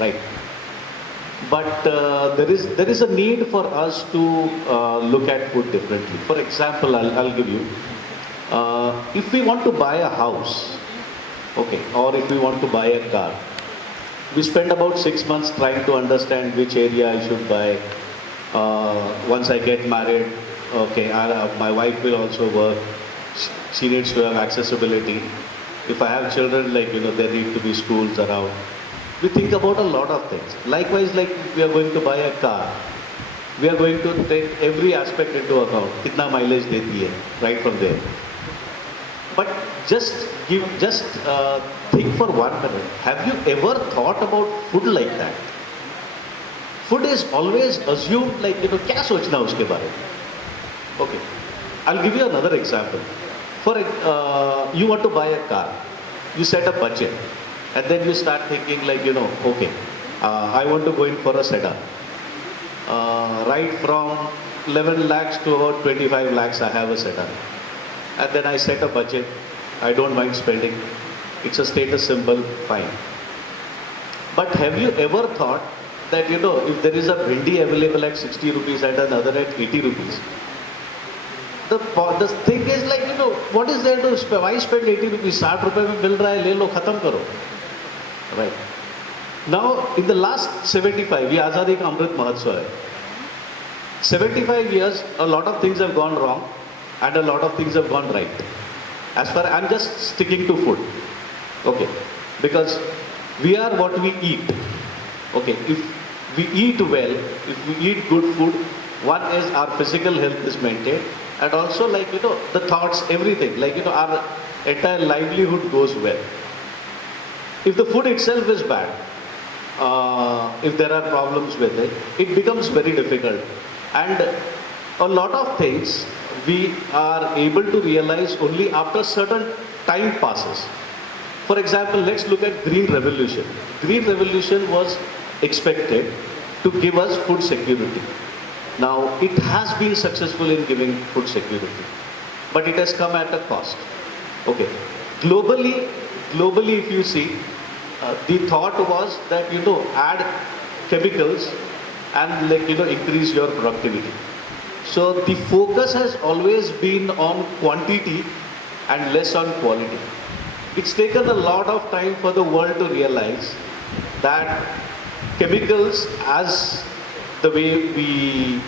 right? But there is a need for us to look at food differently. For example, I'll give you. If we want to buy a house, okay, or if we want to buy a car, we spend about 6 months trying to understand which area I should buy. Once I get married, okay, my wife will also work. She needs to have accessibility. If I have children, like, there need to be schools around. We think about a lot of things. Likewise, like we are going to buy a car, we are going to take every aspect into account. Kitna mileage deti hai, right from there. But just think for 1 minute. Have you ever thought about food like that? Food is always assumed like, क्या सोचना उसके बारे में? Okay, I'll give you another example. You want to buy a car, you set a budget, and then you start thinking like, okay, I want to go in for a sedan. Right from 11 lakhs to about 25 lakhs, I have a sedan. And then I set a budget. I don't mind spending. It's a status symbol, fine. But have you ever thought that, if there is a bhindi available at 60 rupees and another at 80 rupees, the thing is like, what is there to spend? Why spend 80 rupees? 60 rupees mein mil raha hai, le lo, khatam karo. Right. Now, in the last 75, ये आज़ादी का अमृत महोत्सव है. 75 years, a lot of things have gone wrong and a lot of things have gone right. As far I'm just sticking to food, okay, because we are what we eat. Okay, if we eat well, if we eat good food, one is our physical health is maintained, and also like, the thoughts, everything, like, our entire livelihood goes well. If the food itself is bad, if there are problems with it, it becomes very difficult. And a lot of things we are able to realize only after certain time passes. For example, let's look at Green Revolution. Green Revolution was expected to give us food security. Now, it has been successful in giving food security, but it has come at a cost. Okay. Globally, if you see, the thought was that, add chemicals and like, increase your productivity. So the focus has always been on quantity and less on quality. It's taken a lot of time for the world to realize that chemicals, as the way we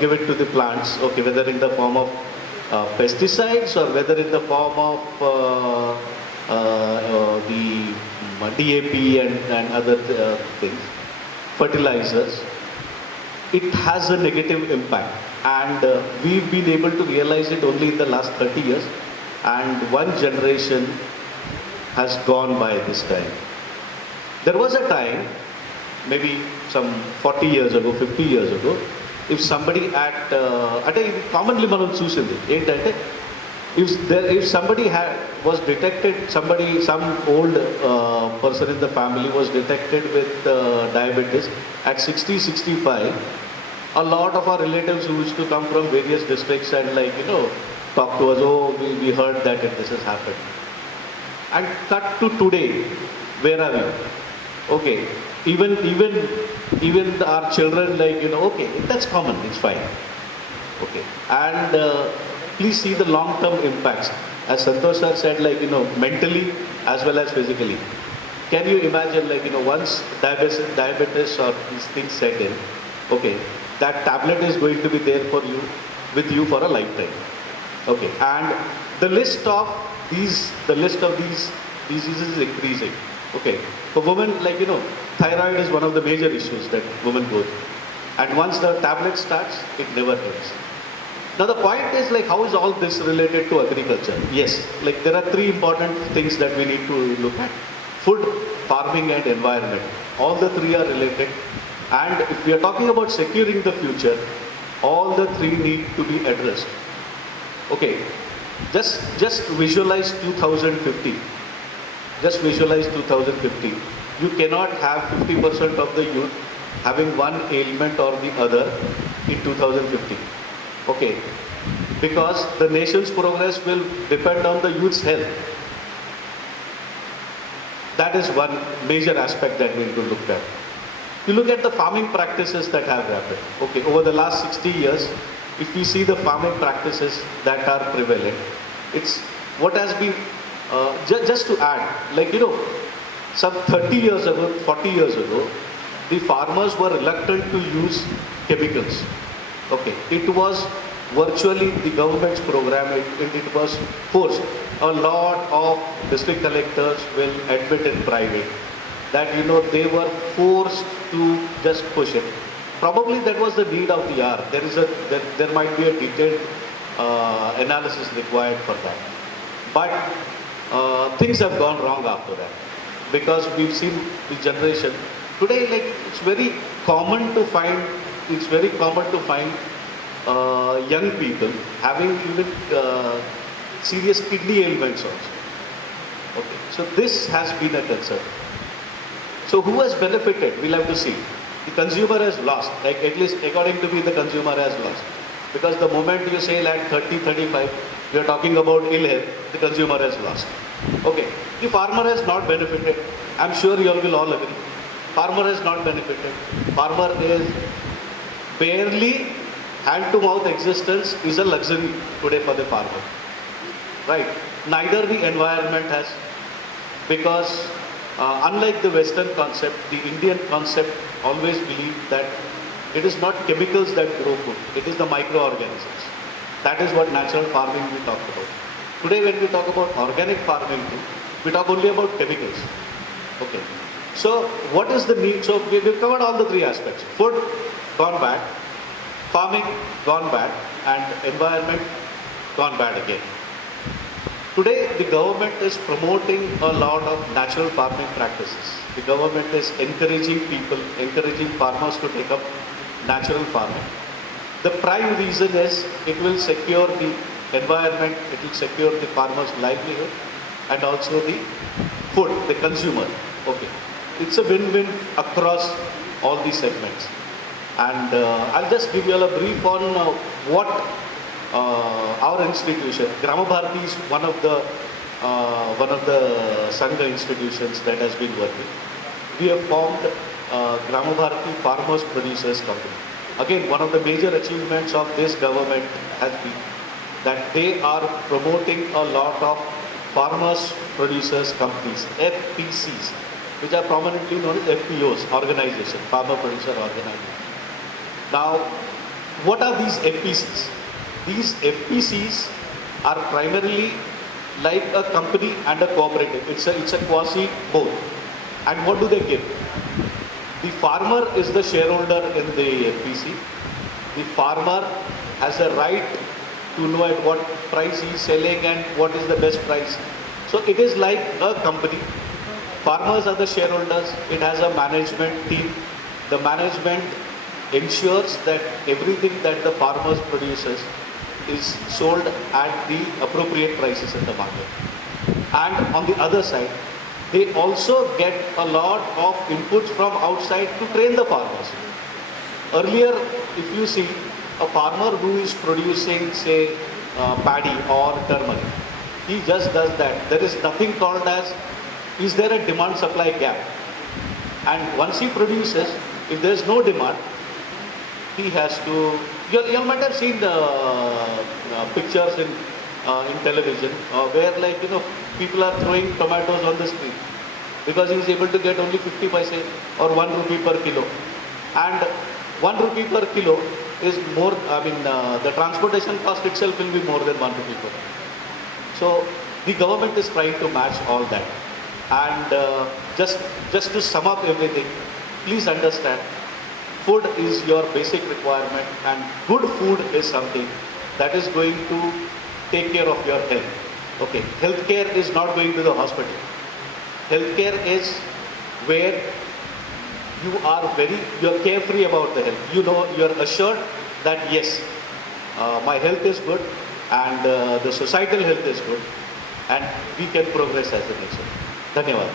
give it to the plants, okay, whether in the form of pesticides or whether in the form of the DAP and other things, fertilizers, it has a negative impact. And we've been able to realize it only in the last 30 years. And one generation has gone by this time. There was a time, maybe some 40 years ago, 50 years ago, if somebody commonly మనం చూసింది ఏంటంటే, if somebody was detected, some old person in the family was detected with diabetes at 60, 65, a lot of our relatives who used to come from various districts and like, talk to us, oh, we heard that this has happened. And cut to today, where are we? Okay, even our children, like, okay, that's common, it's fine. Okay, and please see the long-term impacts. As Santosh sir said, like, mentally as well as physically. Can you imagine, like, once diabetes or these things set in, okay, that tablet is going to be there for you, with you for a lifetime. Okay, and the list of these diseases is increasing. Okay, for women, like, thyroid is one of the major issues that women go through. And once the tablet starts, it never ends. Now the point is, like, how is all this related to agriculture? Yes, like there are three important things that we need to look at. Food, farming and environment. All the three are related. And if we are talking about securing the future, all the three need to be addressed. Okay, just visualize 2050. Just visualize 2050. You cannot have 50% of the youth having one ailment or the other in 2050. Okay, because the nation's progress will depend on the youth's health. That is one major aspect that we need to look at. You look at the farming practices that have happened. Okay, over the last 60 years, if we see the farming practices that are prevalent, it's what has been, just to add, like, some 30 years ago, 40 years ago, the farmers were reluctant to use chemicals. Okay, it was virtually the government's program, it was forced. A lot of district collectors will admit in private that they were forced to just push it. Probably that was the need of the hour. There might be a detailed analysis required for that. But things have gone wrong after that, because we've seen the generation today. Like, it's very common to find. It's very common to find young people having even serious kidney ailments also. Okay, so this has been a concern. So who has benefited? We'll have to see. The consumer has lost. Like, at least according to me, the consumer has lost. Because the moment you say like 30, 35, we are talking about ill health, the consumer has lost. Okay, the farmer has not benefited. I'm sure you all will all agree. Farmer has not benefited. Farmer is barely hand-to-mouth existence is a luxury today for the farmer. Right? Neither the environment has, because unlike the Western concept, the Indian concept always believed that it is not chemicals that grow food, it is the microorganisms. That is what natural farming we talked about. Today when we talk about organic farming, we talk only about chemicals. Okay. So what is the need? So we've covered all the three aspects. Food, gone bad. Farming, gone bad. And environment, gone bad again. Today, the government is promoting a lot of natural farming practices. The government is encouraging people, encouraging farmers to take up natural farming. The prime reason is it will secure the environment, it will secure the farmer's livelihood, and also the food, the consumer. Okay, it's a win-win across all these segments. And I'll just give you all a brief on what our institution, Grama Bharati, is one of the Sangha institutions that has been working. We have formed Grama Bharati Farmers Producers Company. Again, one of the major achievements of this government has been that they are promoting a lot of farmers producers companies, FPCs, which are prominently known as FPOs, organization, farmer producer organization. Now, what are these FPCs? These FPCs are primarily like a company and a cooperative. It's a quasi both. And what do they give? The farmer is the shareholder in the FPC. The farmer has a right to know at what price he is selling and what is the best price. So it is like a company. Farmers are the shareholders. It has a management team. The management ensures that everything that the farmers produces is sold at the appropriate prices in the market. And on the other side, they also get a lot of inputs from outside to train the farmers. Earlier, if you see a farmer who is producing, say, paddy or turmeric, he just does that. There is nothing called as, is there a demand-supply gap? And once he produces, if there is no demand, he has to, you might have seen the pictures in television where, like, people are throwing tomatoes on the street because he is able to get only 50 paise or 1 rupee per kilo. And 1 rupee per kilo is more, the transportation cost itself will be more than 1 rupee per kilo. So the government is trying to match all that. And just to sum up everything, please understand, food is your basic requirement, and good food is something that is going to take care of your health. Okay, healthcare is not going to the hospital. Healthcare is where you are carefree about the health. You are assured that yes, my health is good and the societal health is good, and we can progress as a nation. Dhanyawad.